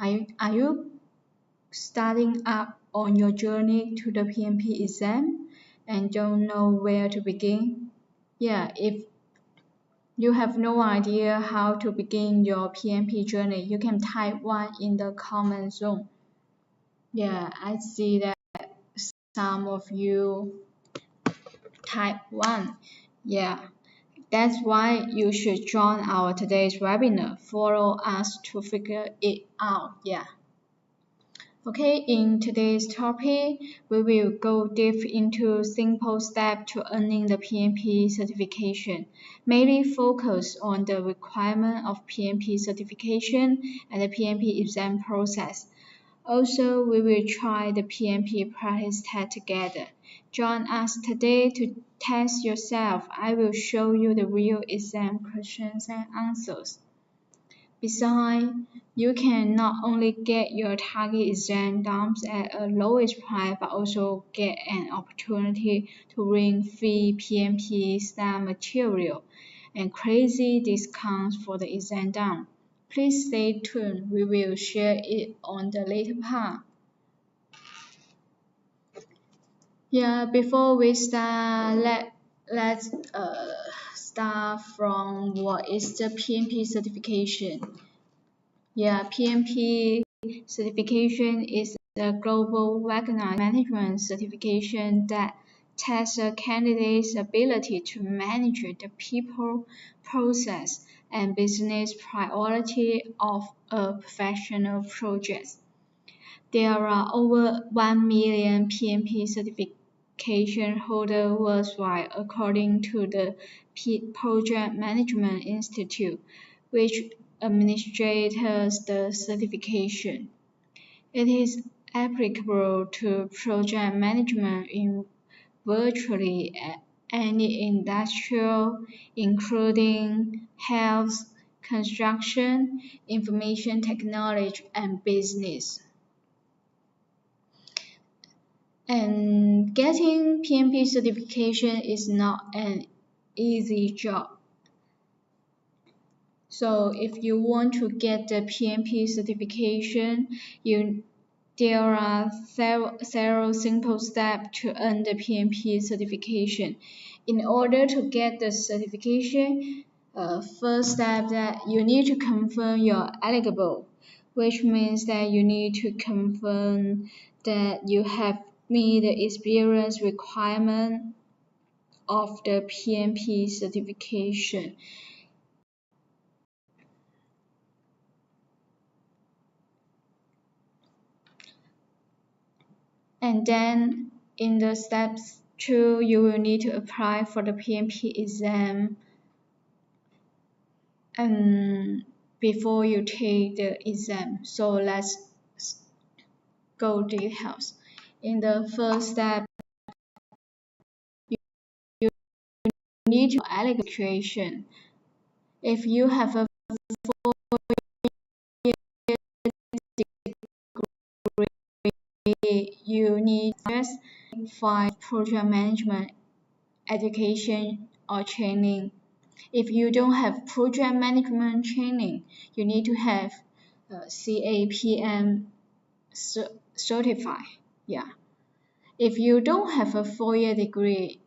Are you starting up on your journey to the PMP exam and don't know where to begin? Yeah, if you have no idea how to begin your PMP journey, you can type 1 in the comment zone. Yeah, I see that some of you type 1. Yeah, that's why you should join our today's webinar. Follow us to figure it out. Yeah. Okay, in today's topic, we will go deep into simple steps to earning the PMP certification, mainly focus on the requirement of PMP certification and the PMP exam process. Also, we will try the PMP practice test together. Join us today to test yourself. I will show you the real exam questions and answers. Besides, you can not only get your target exam done at a lowest price, but also get an opportunity to win free PMP stamp material and crazy discounts for the exam done. Please stay tuned. We will share it on the later part. Yeah, before we start, let's start from what is the PMP certification. Yeah, PMP certification is a global recognized management certification that tests a candidate's ability to manage the people, process, and business priority of a professional project. There are over 1 million PMP certification holders worldwide, according to the Project Management Institute, which administers the certification. It is applicable to project management in virtually any industrial, including health, construction, information technology, and business. And getting PMP certification is not an easy job. So if you want to get the PMP certification, there are several simple steps to earn the PMP certification. In order to get the certification, first step that you need to confirm you're eligible, which means that you need to confirm that you have meet the experience requirement of the PMP certification. And then in the steps 2, you will need to apply for the PMP exam before you take the exam. So let's go details. In the first step, you need to eligibility. If you have a 4-year degree, you need just 5 project management education or training. If you don't have project management training, you need to have CAPM certified. Yeah. If you don't have a 4-year degree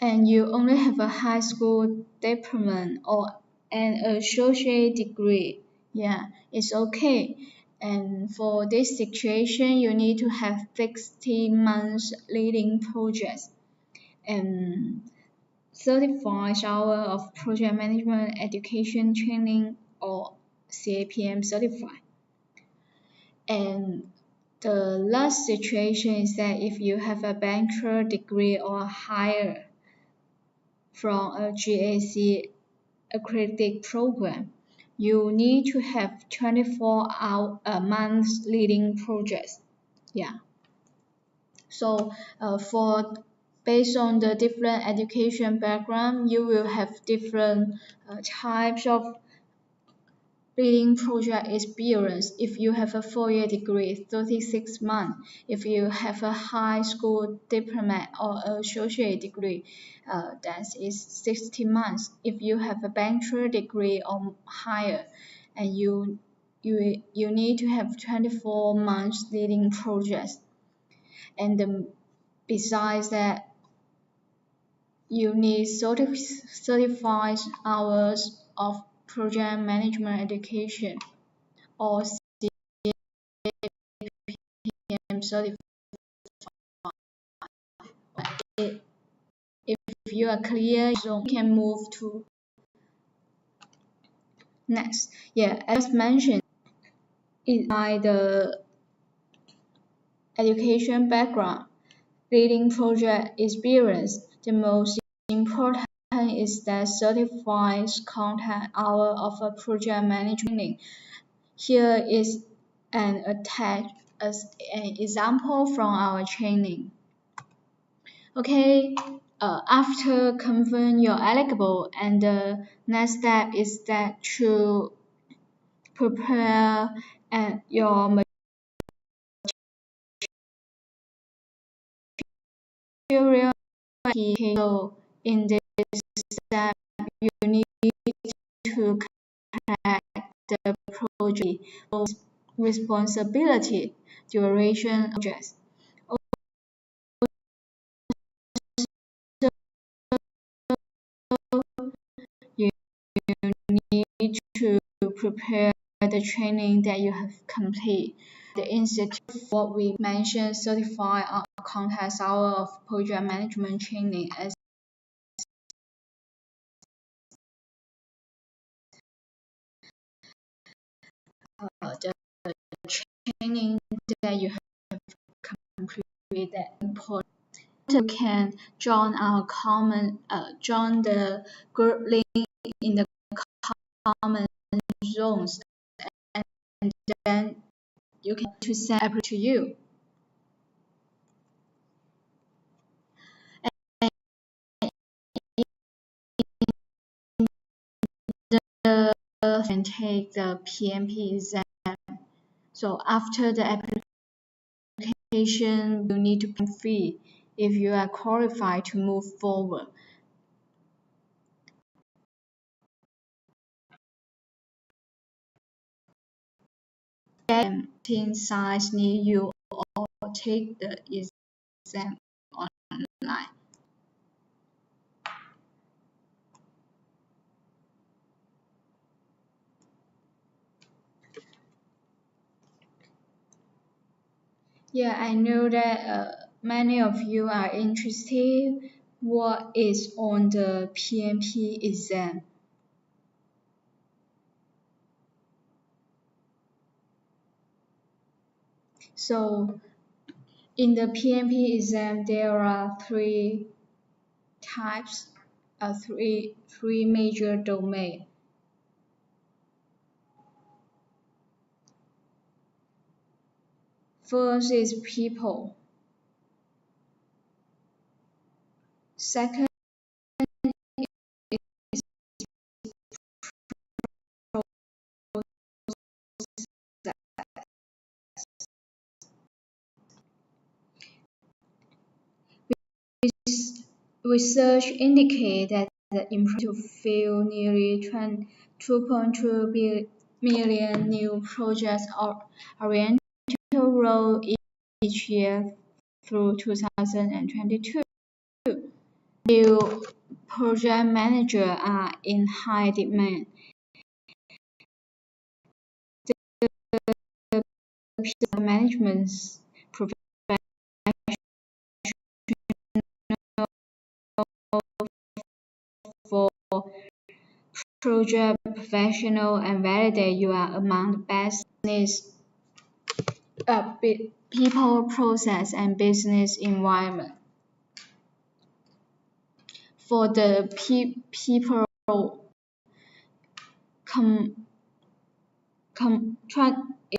and you only have a high school diploma or an associate degree, yeah, it's okay. And for this situation, you need to have 60 months leading projects and 35 hours of project management education training or CAPM certified. And the last situation is that if you have a bachelor degree or higher from a GAC accredited program, you need to have 24 months leading projects. Yeah. So based on the different education background, you will have different types of leading project experience. If you have a 4-year degree, 36 months. If you have a high school diploma or associate degree, that is 60 months. If you have a bachelor degree or higher, and you you need to have 24 months leading projects, and besides that, you need 35 hours of project management education or CM certified. If you are clear, you can move to next. Yeah, as mentioned, it's by the education background, leading project experience. The most important is that certified content hour of a project management. Here is an example from our training. Okay, after confirm you're eligible, and the next step is that to prepare your material. So in this step, you need to connect the project responsibility, duration, objects. You need to prepare the training that you have completed. The institute, what we mentioned, certified context hour of project management training as the training that you have completed that important. You can join our join the group link in the comment zones, and then you can to send it to you. And take the PMP exam. So after the application, you need to pay fee if you are qualified to move forward. Team size near you or take the exam online. Yeah, I know that many of you are interested what is on the PMP exam. So in the PMP exam, there are three types, three major domains. First is people. Second is research indicates that the impressive fill nearly 2.2 million new projects oriented role each year through 2022. New project managers are in high demand. The management for project professional and validate you are among the best people, process, and business environment. For the people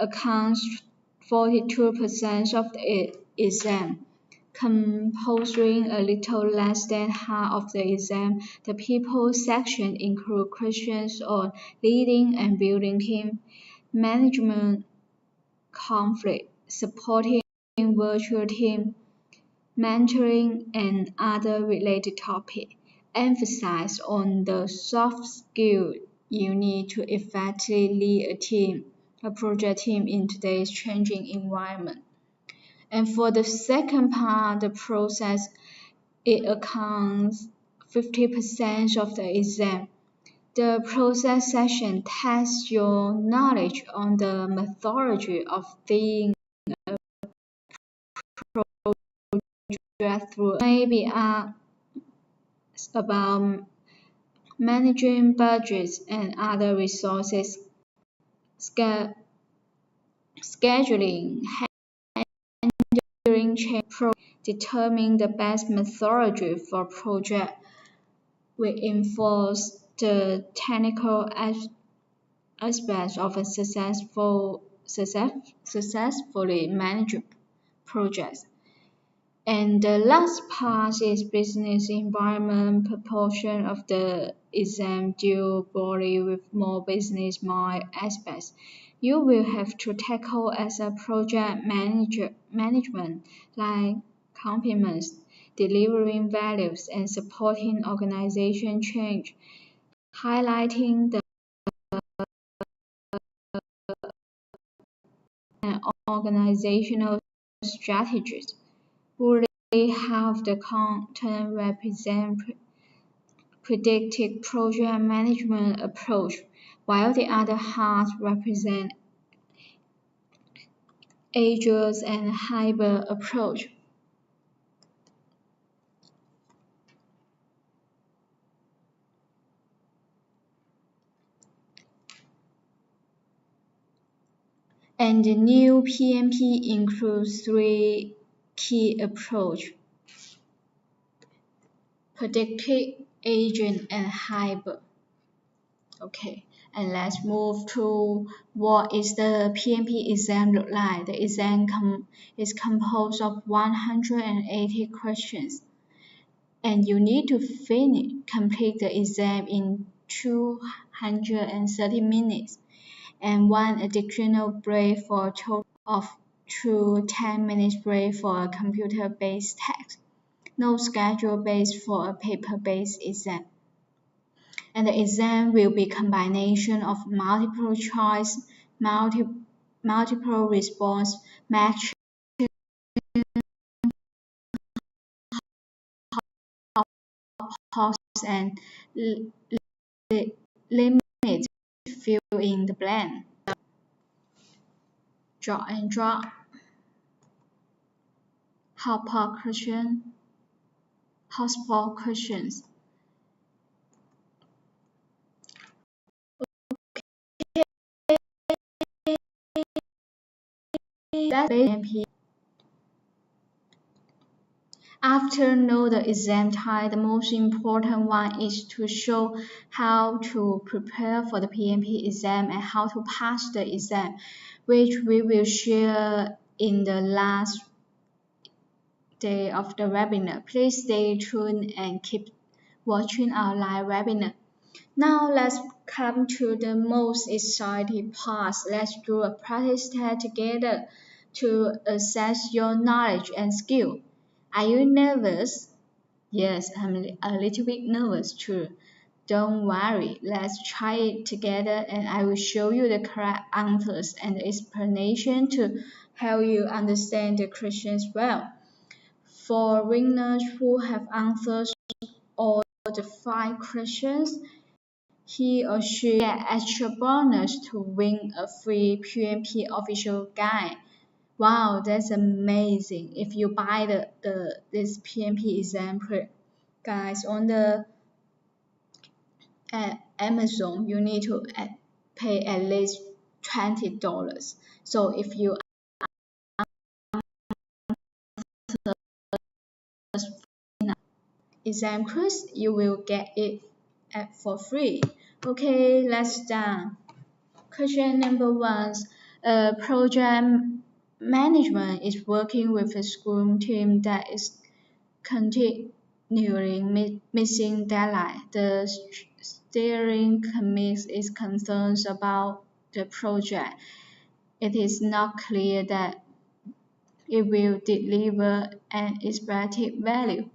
accounts 42% of the exam, composing a little less than half of the exam. The people section include questions on leading and building team, management, conflict, supporting virtual team, mentoring, and other related topics. Emphasize on the soft skills you need to effectively lead a team, a project team in today's changing environment. And for the second part, the process, it accounts 50% of the exam. The process session tests your knowledge on the methodology of thinking project through. Maybe about managing budgets and other resources, scheduling, handling change, determining the best methodology for project. We enforce the technical aspects of a successfully managed projects. And the last part is business environment proportion of the exam deal broadly with more business mind aspects. You will have to tackle as a project management like compliments, delivering values, and supporting organization change, highlighting the organizational strategies. Fully half the content represent predictive project management approach, while the other half represent agile and hybrid approach. And the new PMP includes three key approaches: predictive, agent, and hybrid. Okay, and let's move to what is the PMP exam look like. The exam is composed of 180 questions, and you need to complete the exam in 230 minutes, and one additional break for a total of 10 minutes break for a computer-based test. No schedule based for a paper-based exam. And the exam will be combination of multiple choice, multiple response, match, pause, and limit, fill in the blank, draw and drop, hotspot questions. That's PMP. After know the exam type, the most important one is to show how to prepare for the PMP exam and how to pass the exam, which we will share in the last day of the webinar. Please stay tuned and keep watching our live webinar. Now let's come to the most exciting part. Let's do a practice test together to assess your knowledge and skill. Are you nervous? Yes, I'm a little bit nervous too. Don't worry, let's try it together and I will show you the correct answers and the explanation to help you understand the questions well. For winners who have answered all the 5 questions, he or she get extra bonus to win a free PMP official guide. Wow, that's amazing! If you buy this PMP exam guides on the Amazon, you need to pay at least $20. So if you exam quiz, you will get it for free. Okay, let's start. Question number 1. Project management is working with a Scrum team that is continually missing deadline. The steering committee is concerned about the project. It is not clear that it will deliver an expected value.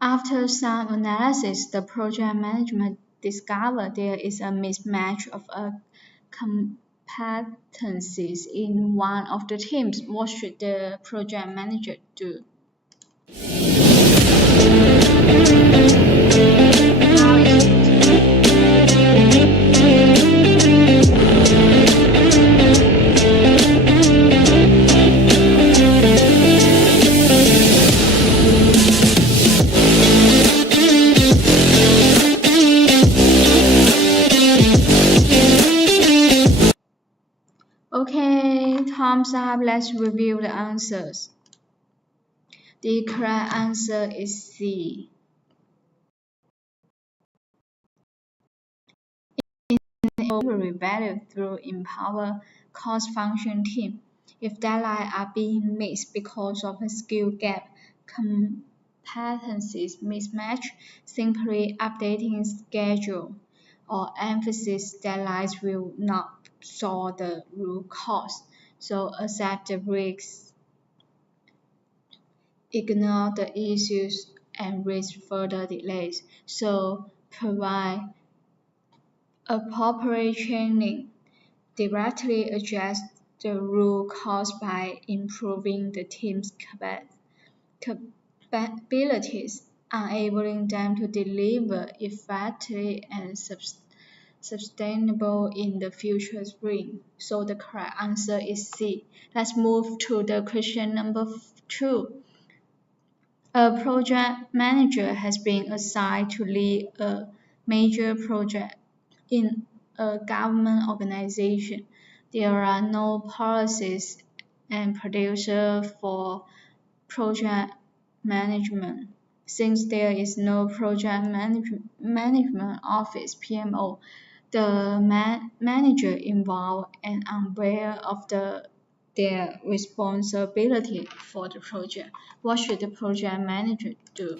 After some analysis, the project management discovered there is a mismatch of a competencies in one of the teams, what should the project manager do? Now it's okay, thumbs up, let's review the answers. The correct answer is C. Delivery value through empower cost function team. If deadlines are being missed because of a skill gap, competencies mismatch, simply updating schedule or emphasis deadlines will not solve the root cause. So accept the risks, ignore the issues, and risk further delays. So provide appropriate training, directly address the root cause by improving the team's capabilities, enabling them to deliver effectively and sustainable in the future sprint. So the correct answer is C. Let's move to the question number 2. A project manager has been assigned to lead a major project in a government organization. There are no policies and procedures for project management. Since there is no project management office (PMO), the manager involved and unaware of their responsibility for the project. What should the project manager do?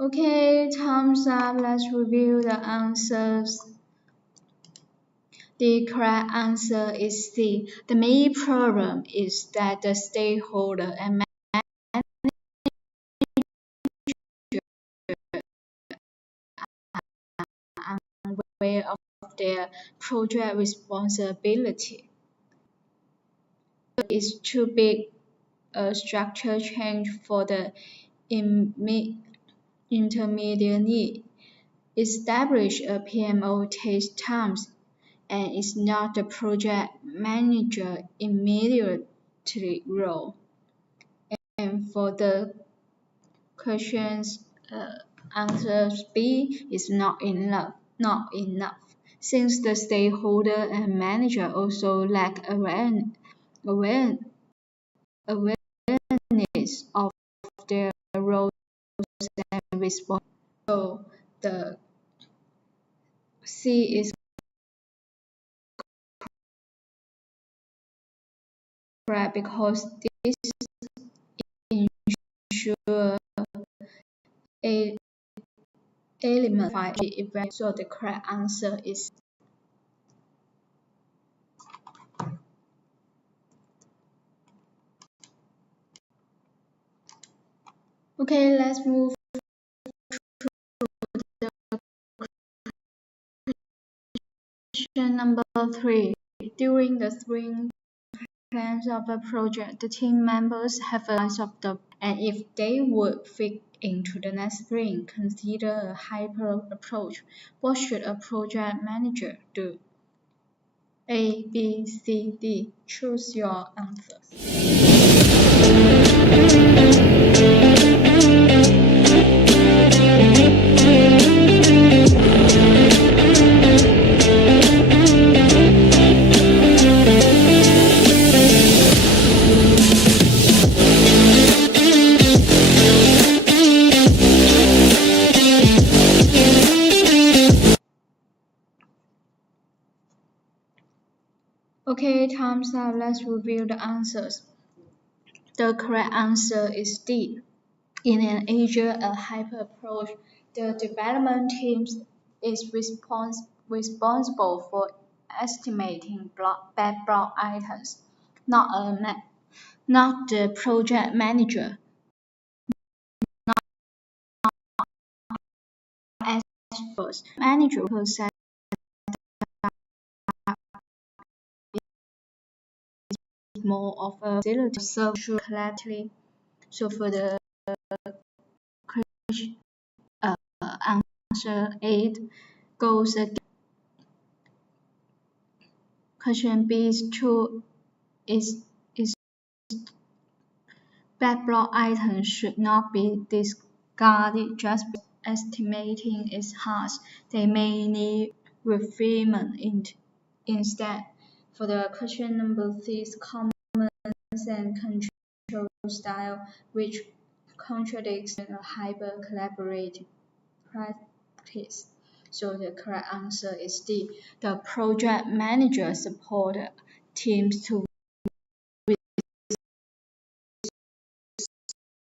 Okay, thumbs up, let's review the answers. The correct answer is C. The main problem is that the stakeholder and are unaware of their project responsibility. It's too big a structure change for the intermediate. Establish a PMO takes time and is not the project manager immediately role. And for the questions, answers B is not enough. Since the stakeholder and manager also lack awareness of their roles and responsibilities. So the C is correct because this ensures a element by the event. So the correct answer is okay. Let's move to question number 3. During the sprint plans of a project, the team members have a list of the and if they would fit into the next sprint, consider a hyper approach. What should a project manager do? A, B, C, D. Choose your answers. Okay, time's up. Let's review the answers. The correct answer is D. In an agile hyper approach, the development team is responsible for estimating backlog items, not the project manager. As first, manager process is more of a facility serve collectively. So for the answer 8 goes again. Question B is true. Is backlog items should not be discarded just because estimating is hard. They may need refinement instead. For the question number 3 is common and control style, which contradicts a hyper collaborative practice. So the correct answer is D. The project manager support teams to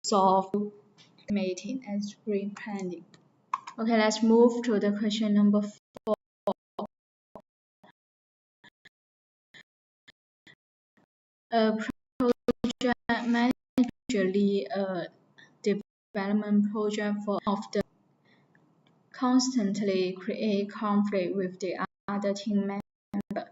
solve estimating and sprint planning. Okay, let's move to the question number 4. A project manager lead a development project for of the constantly create conflict with the other team member.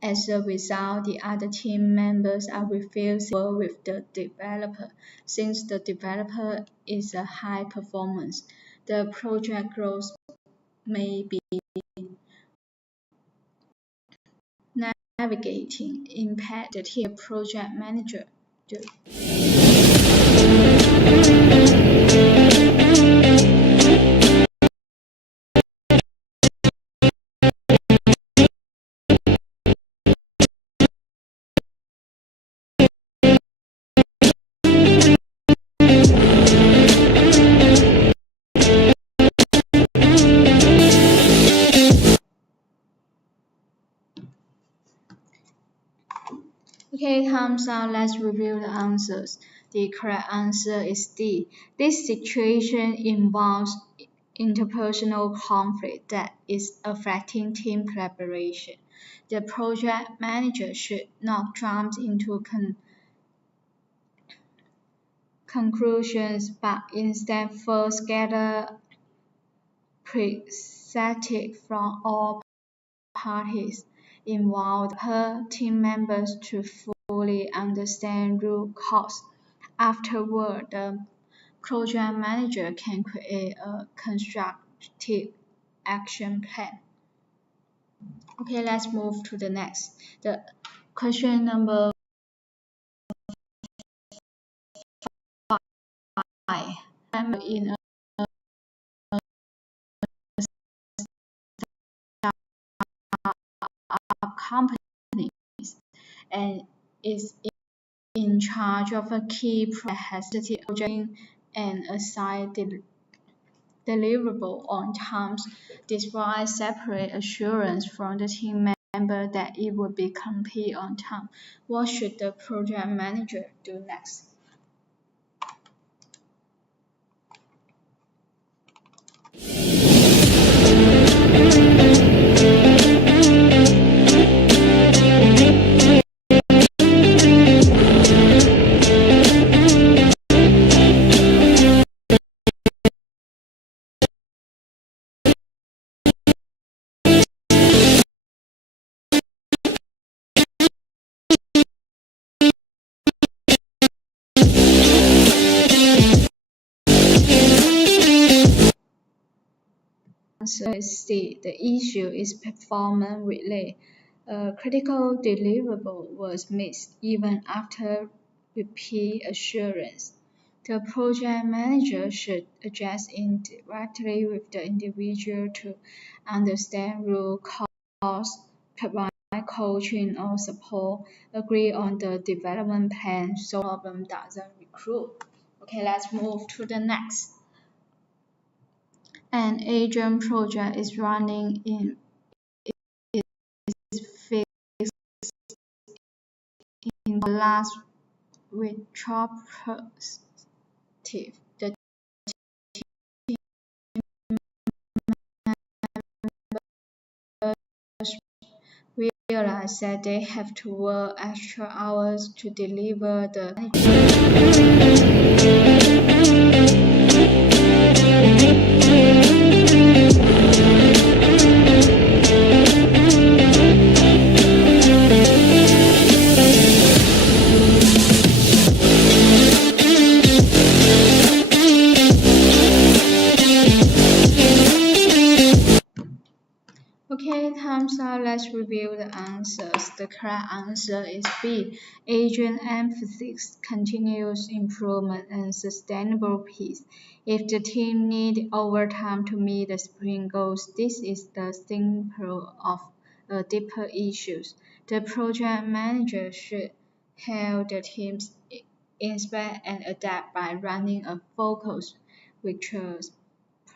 As a result, the other team members are refusing to work with the developer. Since the developer is a high performance, the project growth may be navigating impact the team project manager do. Okay, time's up. Let's review the answers. The correct answer is D. This situation involves interpersonal conflict that is affecting team collaboration. The project manager should not jump into conclusions, but instead first gather perspective from all parties involved her team members to fully understand root cause. Afterward, the project manager can create a constructive action plan. Okay, let's move to the next. The question number 5. In a company and is in charge of a key project and assign deliverable on time, despite separate assurance from the team member that it will be complete on time. What should the project manager do next? Answer is C. The issue is performance related. A critical deliverable was missed even after repeat assurance. The project manager should adjust indirectly with the individual to understand root cause, provide coaching or support, agree on the development plan so the problem doesn't recur. Okay, let's move to the next. An agent project is running in its phase in the last with job perspective. The realize that they have to work extra hours to deliver the Okay, time's up. Let's review the answers. The correct answer is B. Agent emphasis, continuous improvement, and sustainable peace. If the team need overtime to meet the sprint goals, this is the symbol of deeper issues. The project manager should help the teams inspect and adapt by running a focus, which is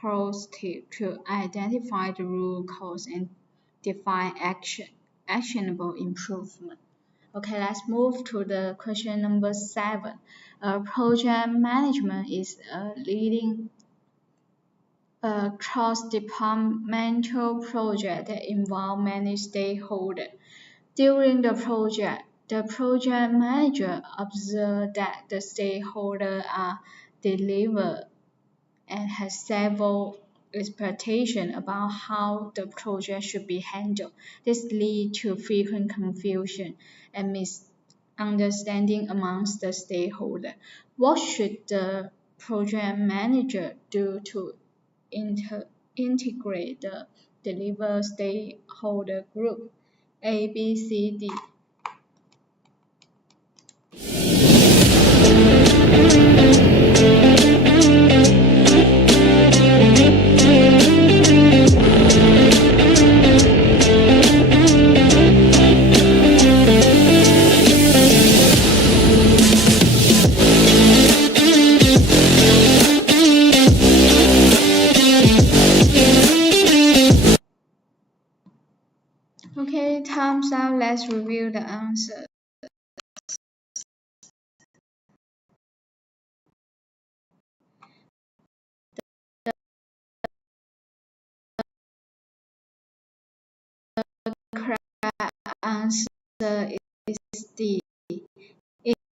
positive to identify the root cause and define actionable improvement. Okay, let's move to the question number 7. Project management is leading a cross-departmental project that involves many stakeholders. During the project manager observed that the stakeholders are delivered and has several expectations about how the project should be handled. This leads to frequent confusion and misunderstanding amongst the stakeholders. What should the project manager do to integrate the deliver stakeholder group? A, B, C, D. Okay, time's up. Let's review the answer. The correct answer is D.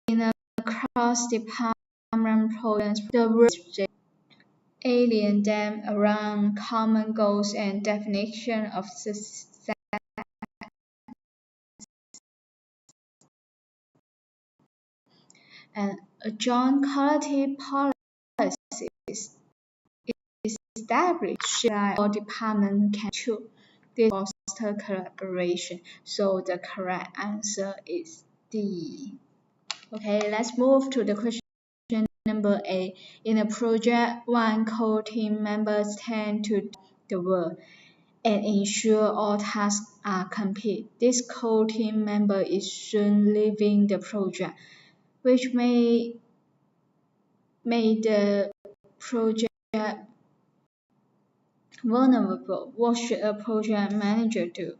In a cross-department project, the work alien them around common goals and definition of success. And a joint quality policy is established by all departments can choose. This foster collaboration. So the correct answer is D. Okay, let's move to the question number 8. In a project, one core team members tend to do the work and ensure all tasks are complete. This core team member is soon leaving the project, which may make the project vulnerable. What should a project manager do?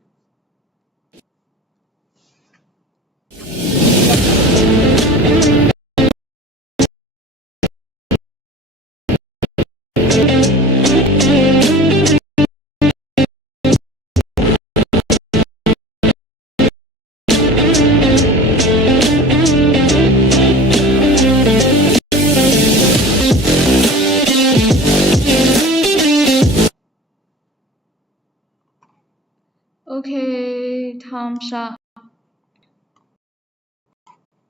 Okay, time's up.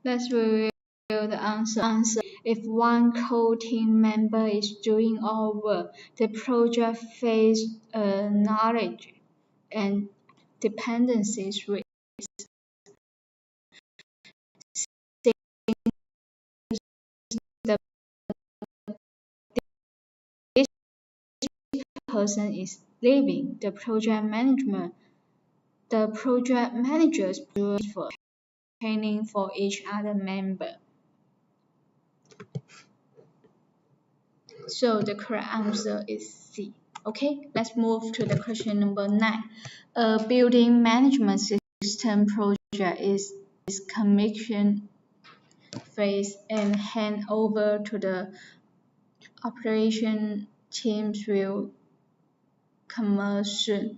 Let's review the answer. If one core team member is doing all work, the project faces knowledge and dependencies risk. The this person is leaving the project managers for training for each other member. So the correct answer is C. Okay, let's move to the question number 9. A building management system project is commissioned phase and hand over to the operation teams will commence soon.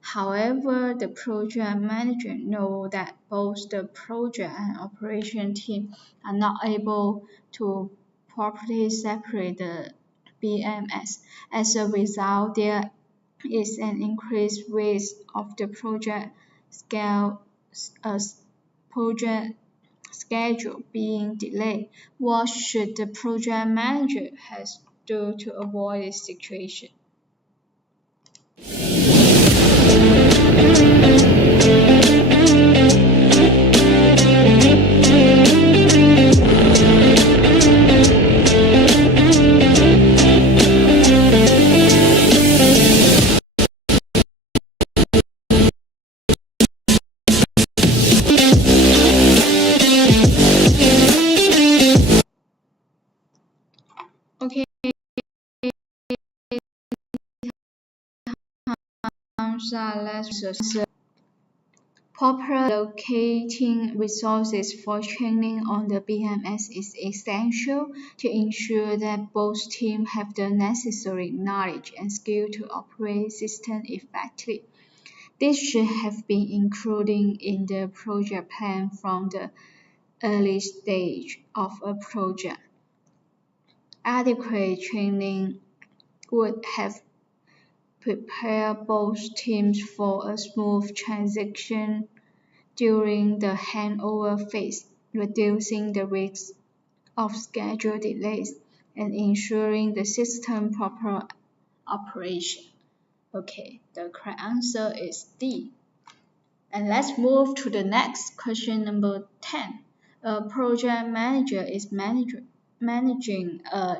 However, the project manager knows that both the project and operation team are not able to properly separate the BMS. As a result, there is an increased risk of the uh, project schedule being delayed. What should the project manager has do to avoid this situation? Okay, let's proper allocating resources for training on the BMS is essential to ensure that both teams have the necessary knowledge and skill to operate systems effectively. This should have been included in the project plan from the early stage of a project. Adequate training would have prepared both teams for a smooth transition during the handover phase, reducing the risk of schedule delays and ensuring the system proper operation. Okay, the correct answer is D. And let's move to the next question, number 10. A project manager is managing an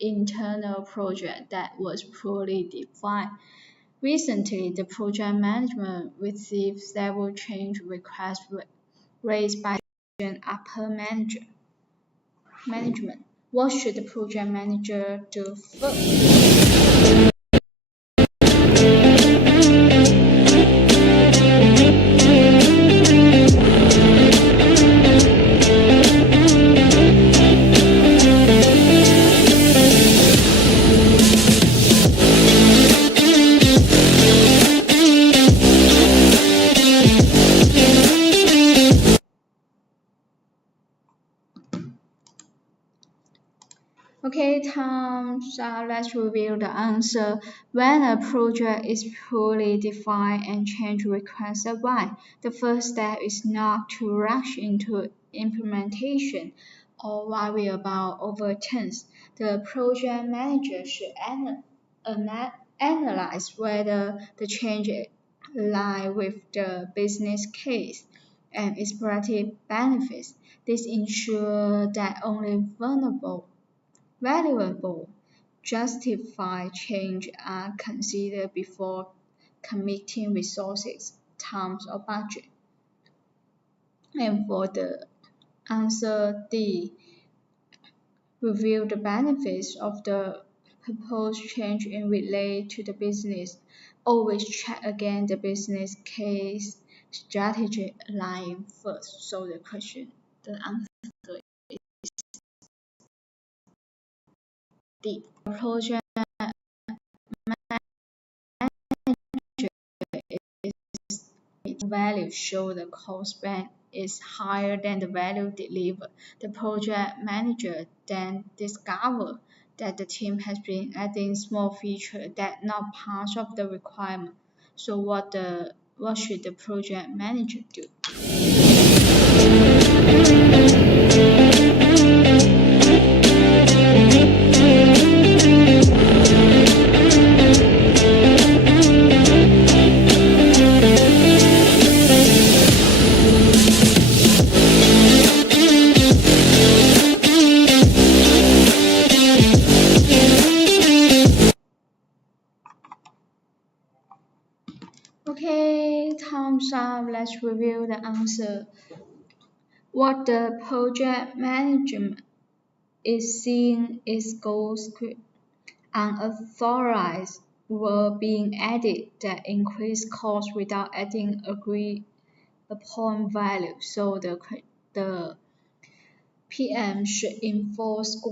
internal project that was poorly defined. Recently, the project management received several change requests raised by the upper management. What should the project manager do first? Okay, time's up. Let's review the answer. When a project is poorly defined and change requests arise, the first step is not to rush into implementation or worry about overturns. The project manager should analyze whether the change align with the business case and its practical benefits. This ensures that only valuable, justified change are considered before committing resources, time, or budget. And for the answer D, review the benefits of the proposed change and relate to the business. Always check again the business case strategy line first. So the answer is D. Project value show the cost spent is higher than the value delivered. The project manager then discover that the team has been adding small features that not part of the requirement. So what should the project manager do? Okay, time's up. Let's review the answer. What the project management is seeing is goals unauthorized were being added that increase cost without adding agreed upon value. So the PM should enforce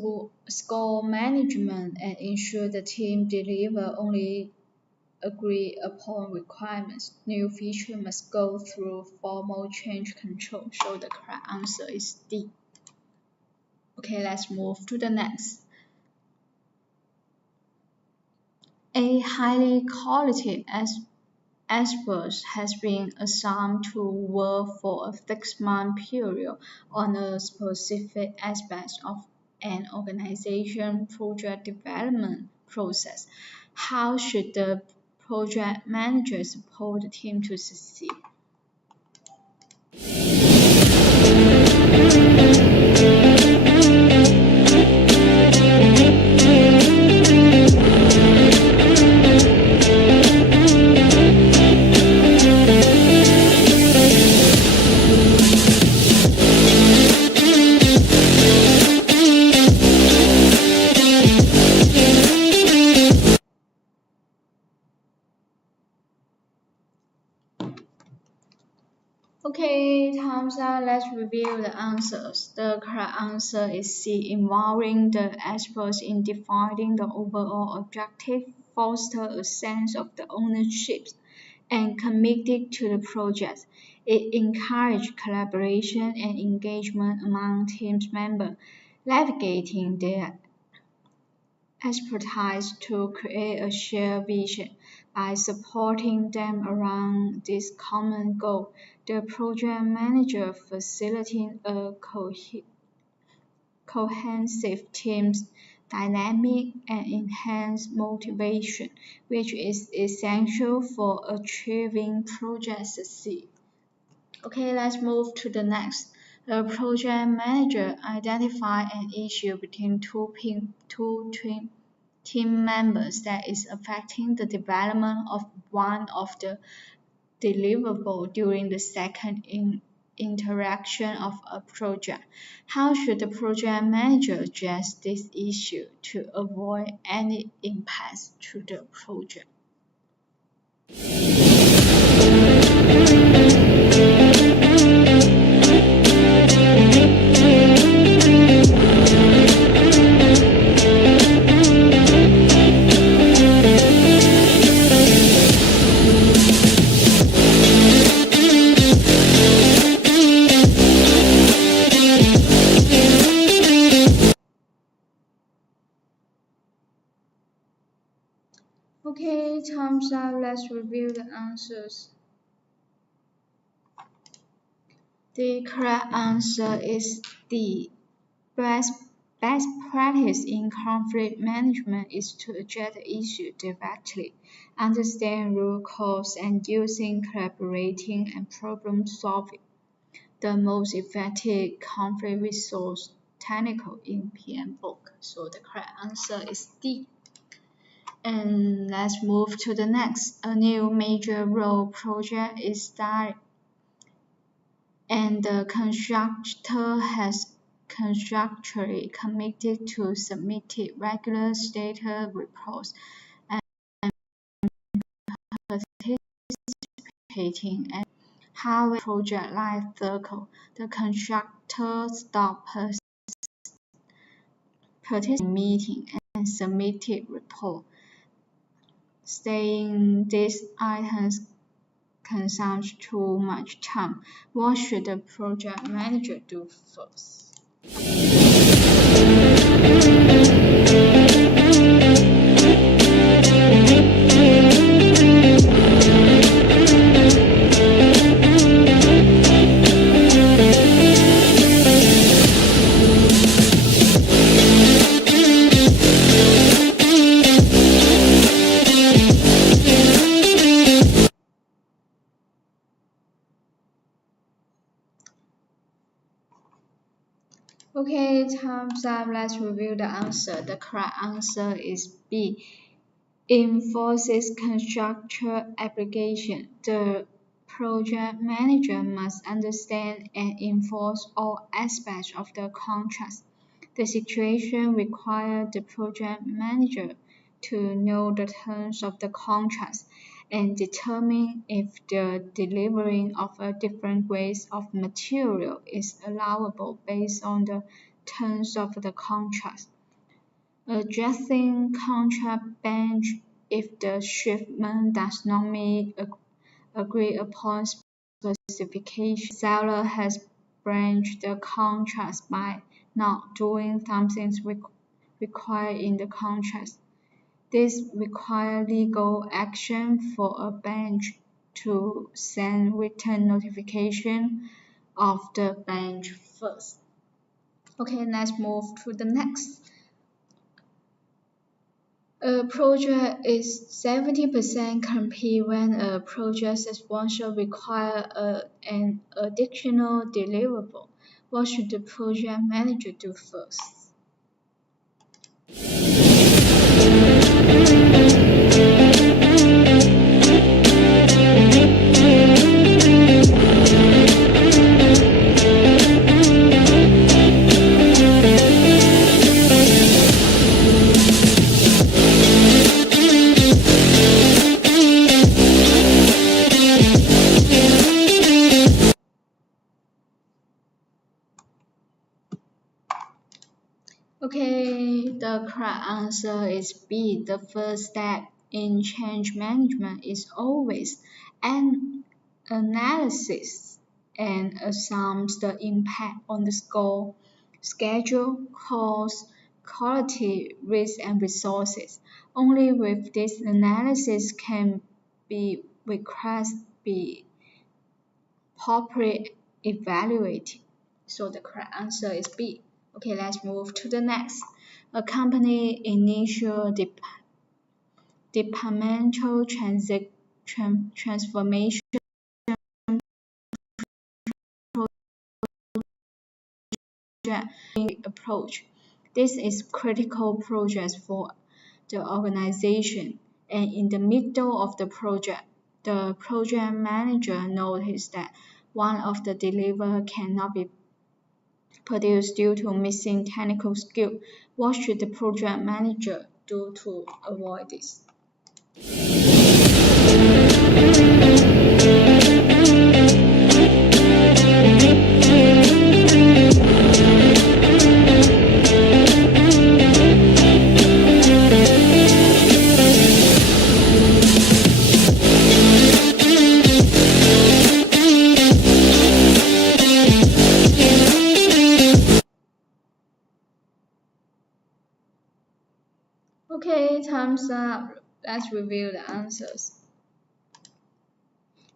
score management and ensure the team deliver only agreed upon requirements. New feature must go through formal change control. So the correct answer is D. Okay, let's move to the next. A highly qualified expert has been assigned to work for a 6-month period on a specific aspect of an organization project development process. How should the project manager support the team to succeed? Okay, time's up. Let's review the answers. The correct answer is C. Involving the experts in defining the overall objective foster a sense of the ownership and committed to the project. It encourages collaboration and engagement among team members, navigating their expertise to create a shared vision. By supporting them around this common goal, the project manager facilitates a cohesive team dynamic and enhanced motivation, which is essential for achieving project success. Okay, let's move to the next. The project manager identifies an issue between team members that is affecting the development of one of the deliverables during the second interaction of a project. How should the project manager address this issue to avoid any impacts to the project? Okay, time's up. Let's review the answers. The correct answer is D. Best practice in conflict management is to address the issue directly, understand root cause, and using collaborating and problem solving. The most effective conflict resource technical in PM book. So the correct answer is D. And let's move to the next. A new major road project is started, and the constructor has contractually committed to submitting regular status reports and participating in Huawei project life cycle. The contractor stopped participating in meeting and submitted report, saying these items consume too much time. What should the project manager do first? Okay, time's up. Let's review the answer. The correct answer is B. Enforces contractual obligation. The project manager must understand and enforce all aspects of the contract. The situation requires the project manager to know the terms of the contract and determine if the delivering of a different grades of material is allowable based on the terms of the contract. Addressing contract bench if the shipment does not meet agreed upon specification. Seller has breached the contract by not doing something required in the contract. This requires legal action for a bench to send written notification of the bench first. Okay, let's move to the next. A project is 70% complete when a project sponsor requires an additional deliverable. What should the project manager do first? Okay, the correct answer is B. The first step in change management is always an analysis and assumes the impact on the scope, schedule, cost, quality, risk, and resources. Only with this analysis can be request be properly evaluated. So the correct answer is B. Okay, let's move to the next. A company initial departmental transformation approach. This is critical project for the organization, and in the middle of the project, the project manager noticed that one of the deliver cannot be produced due to missing technical skill. What should the project manager do to avoid this? Okay, time's up. Let's review the answers.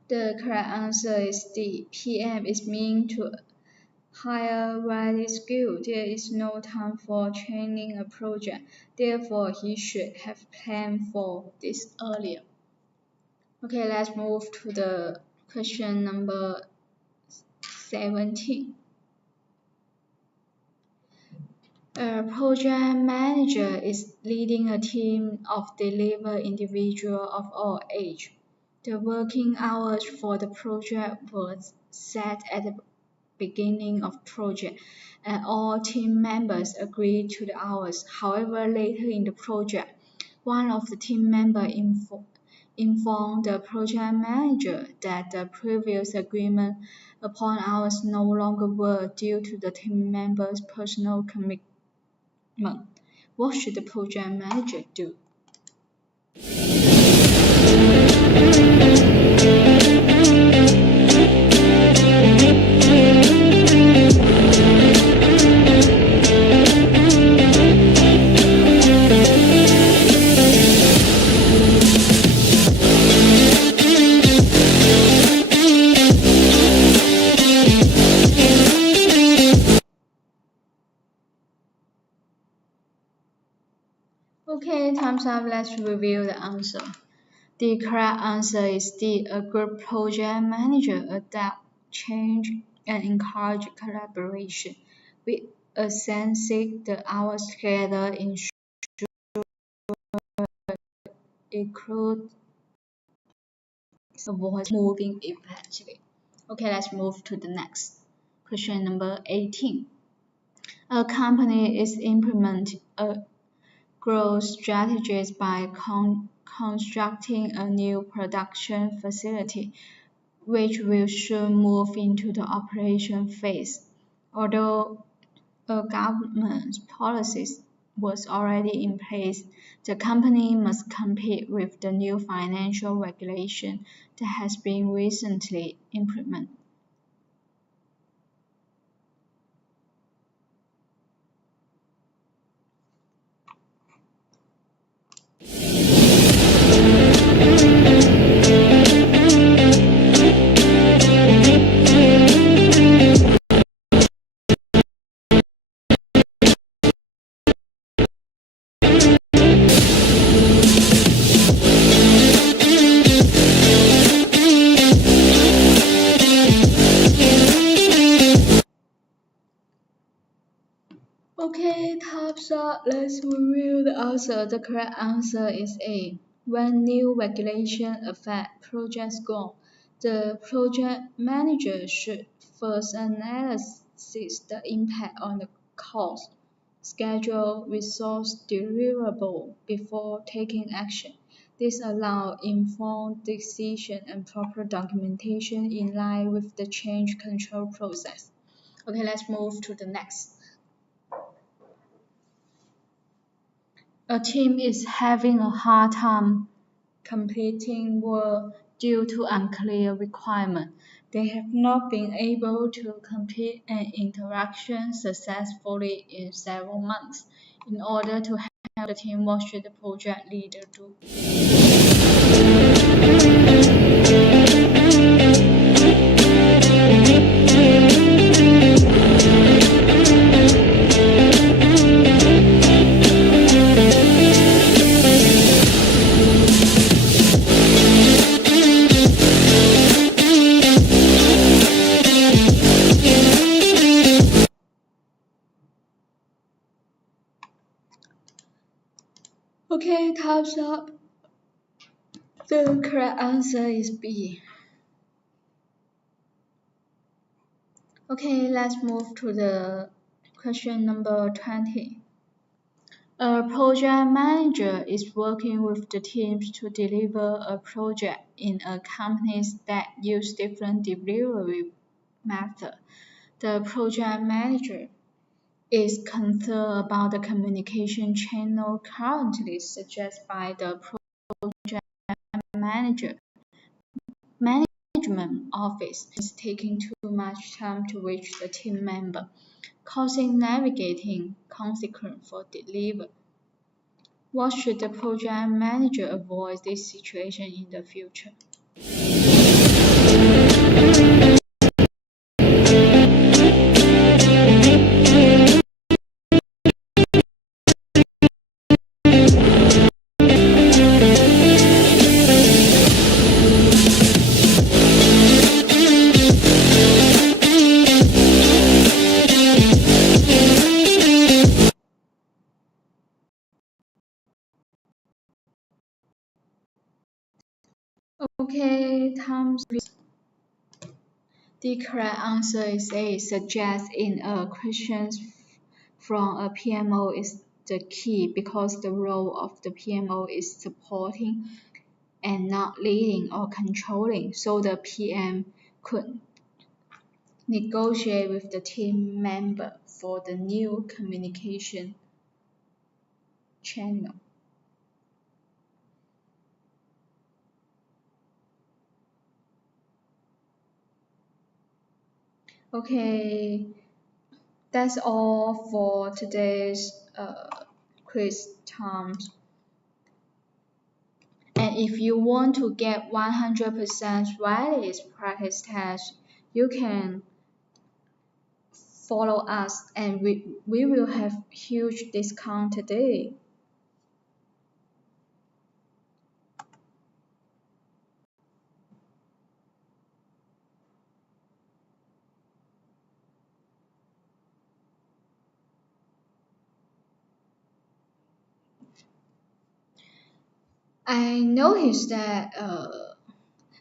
The correct answer is D. PM is meant to hire highly skilled. There is no time for training a project. Therefore, he should have planned for this earlier. Okay, let's move to the question number 17. A project manager is leading a team of deliver individuals of all ages. The working hours for the project was set at the beginning of project, and all team members agreed to the hours. However, later in the project, one of the team members informed the project manager that the previous agreement upon hours no longer work due to the team member's personal commitment. What should the project manager do? Okay, time's up. Let's review the answer. The correct answer is D. A good project manager adapt, change, and encourage collaboration. We assess the hours together include avoid moving effectively. Okay, let's move to the next. Question number 18. A company is implementing a growth strategies by constructing a new production facility, which will soon move into the operation phase. Although a government policy was already in place, the company must compete with the new financial regulation that has been recently implemented. Okay, time's up. Let's review the answer. The correct answer is A. When new regulation affect project scope, the project manager should first analyze the impact on the cost, schedule, resource, deliverable before taking action. This allows informed decision and proper documentation in line with the change control process. Okay, let's move to the next. A team is having a hard time completing work due to unclear requirements. They have not been able to complete an interaction successfully in several months. In order to help the team, what should the project leader do? Okay, time's up. The correct answer is B. Okay, let's move to the question number 20. A project manager is working with the teams to deliver a project in a companies that use different delivery methods. The project manager is concerned about the communication channel currently suggested by the project manager. Management office is taking too much time to reach the team member, causing navigating consequence for delivery. What should the project manager avoid this situation in the future? Okay, time's up. The correct answer is A. Suggest in a questions from a PMO is the key because the role of the PMO is supporting and not leading or controlling. So the PM could negotiate with the team member for the new communication channel. Okay, that's all for today's quiz times. And if you want to get 100% valid practice test, you can follow us and we will have huge discount today. I noticed that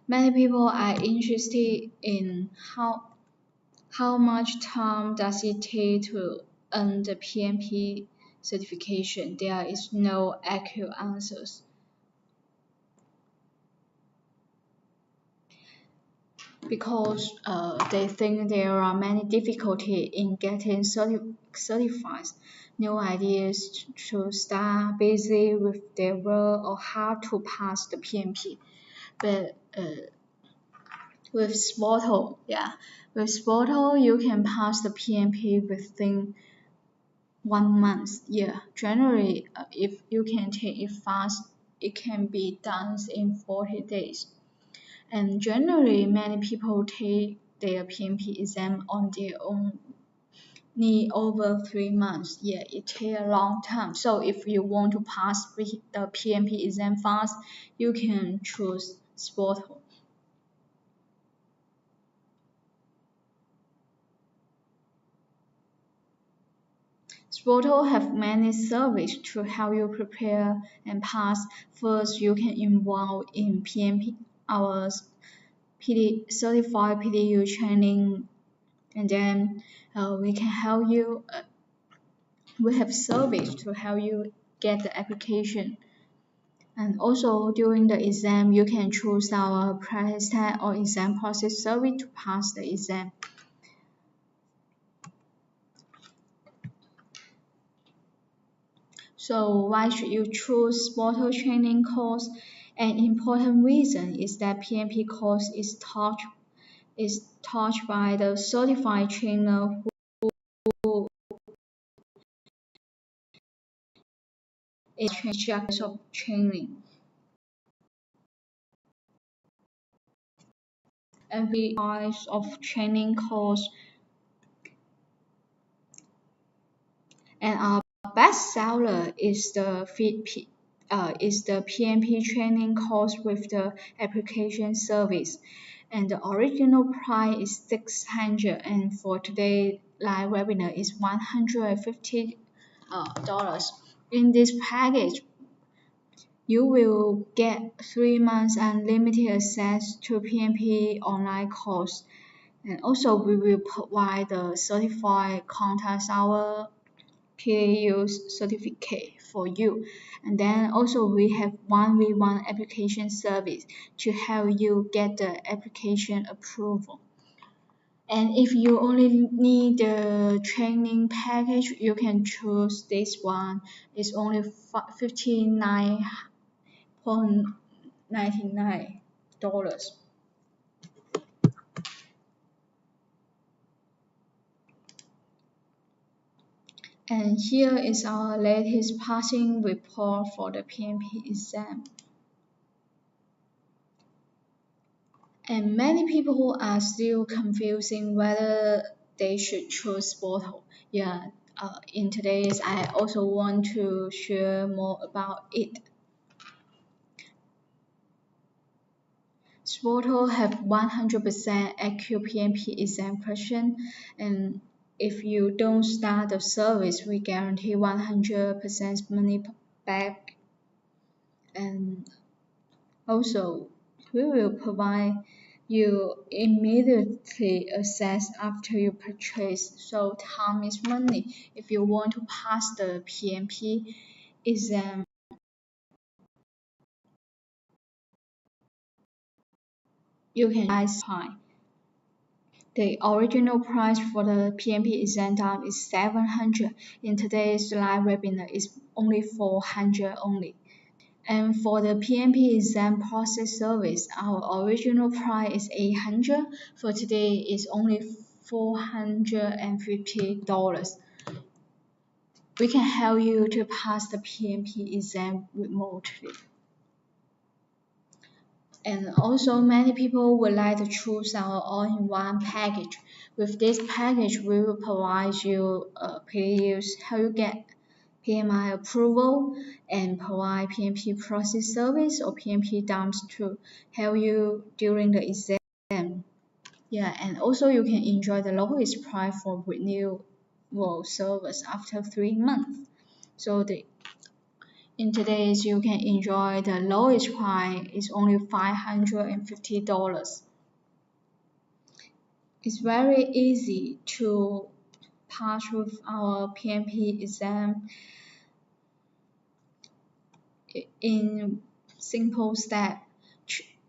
many people are interested in how much time does it take to earn the PMP certification. There is no accurate answers. because they think there are many difficulties in getting certified. No ideas to start busy with their work or how to pass the PMP. But with SPOTO, with SPOTO you can pass the PMP within 1 month. Generally, if you can take it fast, it can be done in 40 days. And generally, many people take their PMP exam on their own need over 3 months. It takes a long time. So if you want to pass the PMP exam fast, you can choose SPOTO. SPOTO have many services to help you prepare and pass. First, you can involve in PMP hours, certified PDU training, and then we can help you. We have service to help you get the application. And also during the exam, you can choose our practice test or exam process service to pass the exam. So why should you choose SPOTO training course? An important reason is that PMP course is taught by the certified trainer who is instructor of training. Every type of training course, and our best seller is the PMP training course with the application service, and the original price is 600, and for today live webinar is $150. In this package, you will get 3 months unlimited access to PMP online course, and also we will provide the certified contact hour PAU certificate for you. And then also we have 1v1 application service to help you get the application approval. And if you only need the training package, you can choose this one. It's only $59.99. And here is our latest passing report for the PMP exam. And many people are still confusing whether they should choose SPOTO. In today's, I also want to share more about it. SPOTO have 100% accurate PMP exam question, and if you don't start the service, we guarantee 100% money back. And also, we will provide you immediately access after you purchase. So time is money. If you want to pass the PMP exam, you can buy time. The original price for the PMP exam time is 700. In today's live webinar, is only 400 only. And for the PMP exam process service, our original price is 800. For today, it's only $450. We can help you to pass the PMP exam remotely. And also, many people would like to choose our all-in-one package. With this package, we will provide you PDUs, help you get PMI approval, and provide PMP process service or PMP dumps to help you during the exam. And also you can enjoy the lowest price for renewal service after 3 months. So in today's, you can enjoy the lowest price is only $550. It's very easy to pass with our PMP exam in simple step.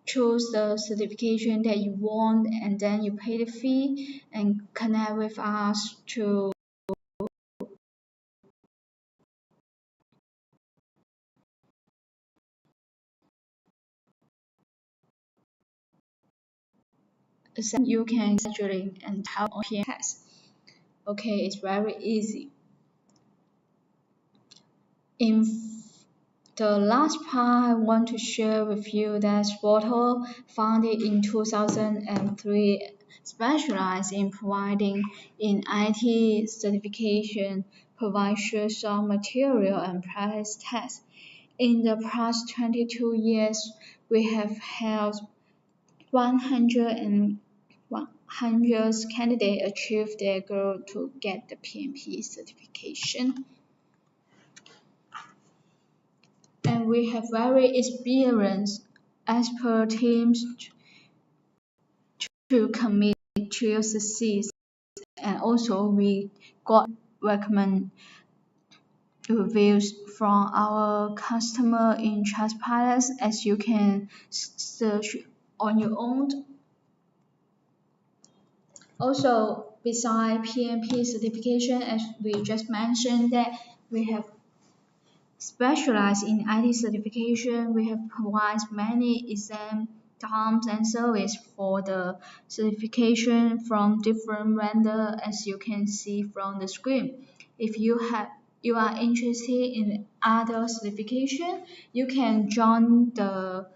choose the certification that you want, and then you pay the fee and connect with us to you can graduate and help on PMP. Okay, it's very easy. In the last part, I want to share with you that SPOTO, founded in 2003, specializes in providing in IT certification, provides some material and practice tests. In the past 22 years, we have held 100 and 100 candidates achieve their goal to get the PMP certification. And we have very experienced expert teams to commit to succeed. And also we got recommend reviews from our customer in Trustpilot, as you can search on your own. Also, beside PMP certification, as we just mentioned, that we have specialized in IT certification. We have provided many exam terms and service for the certification from different vendors, as you can see from the screen. If you are interested in other certification, you can join the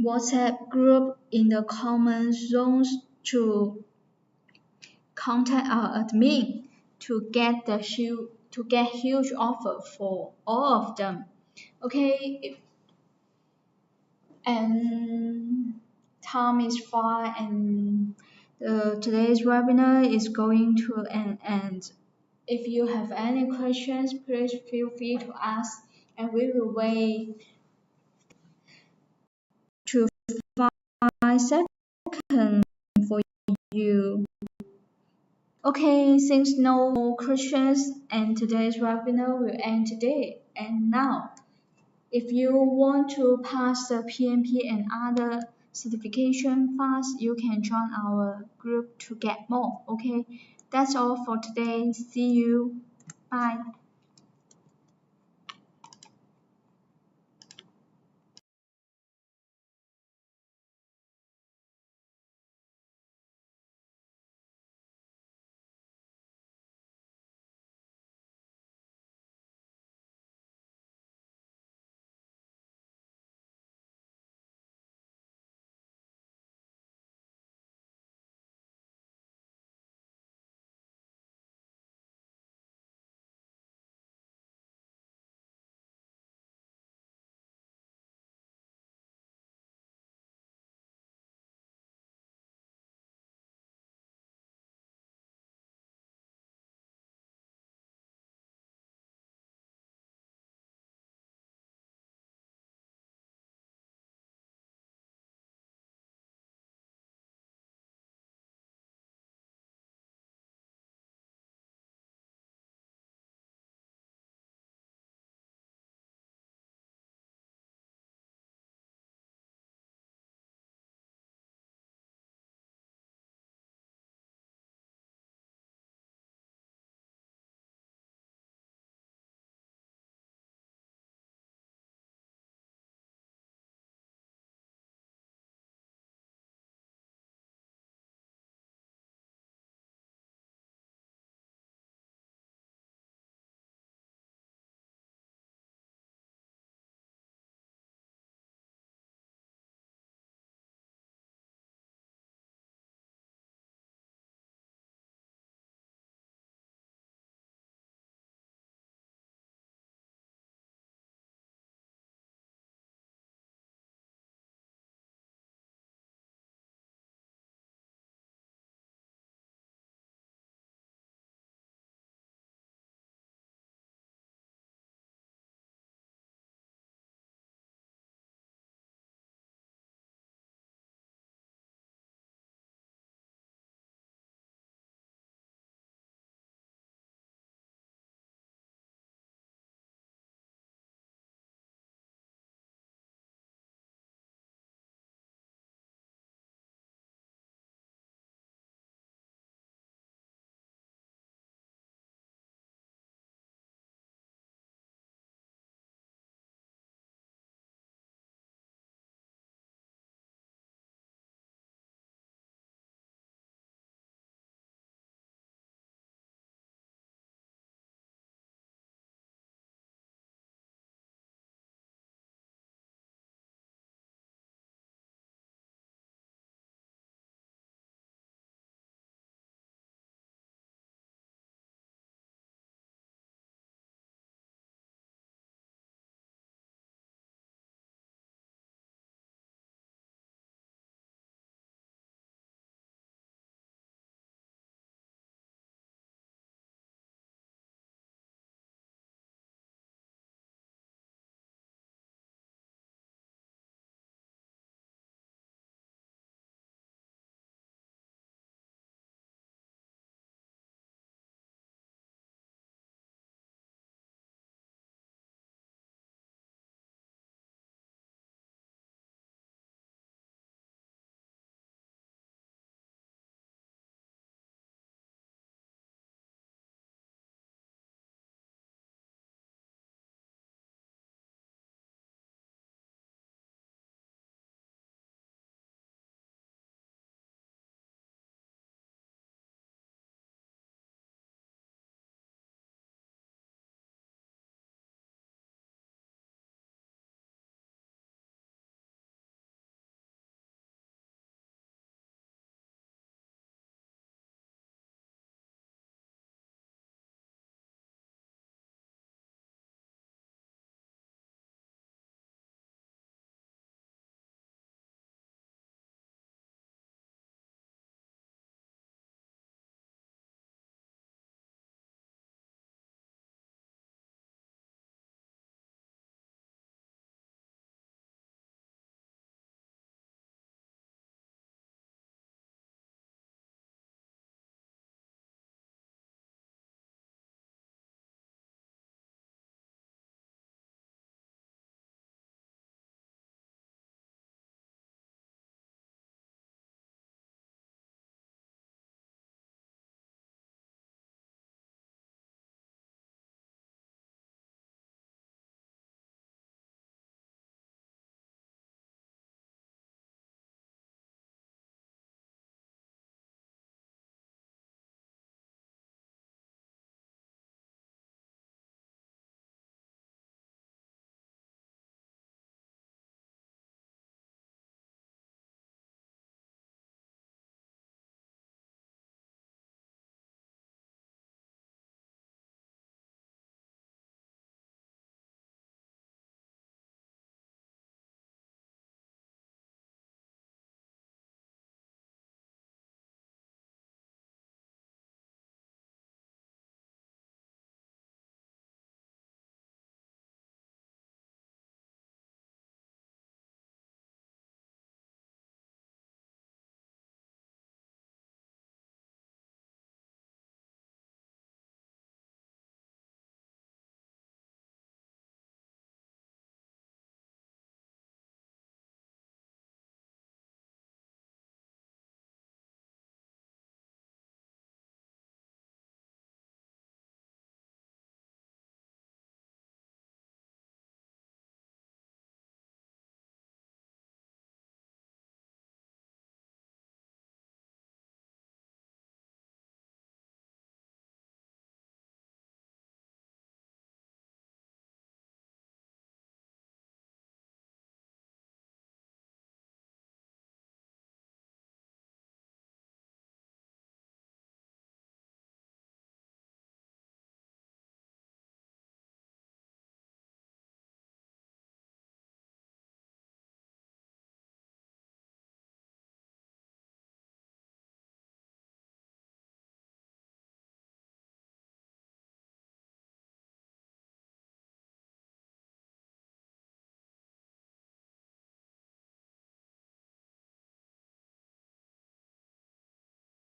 WhatsApp group in the comment zones to contact our admin to get huge offer for all of them. Okay, and time is far, and today's webinar is going to an end. If you have any questions, please feel free to ask, and we will wait to 5 seconds for you. Okay, since no more questions, and today's webinar will end today. And now, if you want to pass the PMP and other certification fast, you can join our group to get more. Okay, that's all for today. See you. Bye.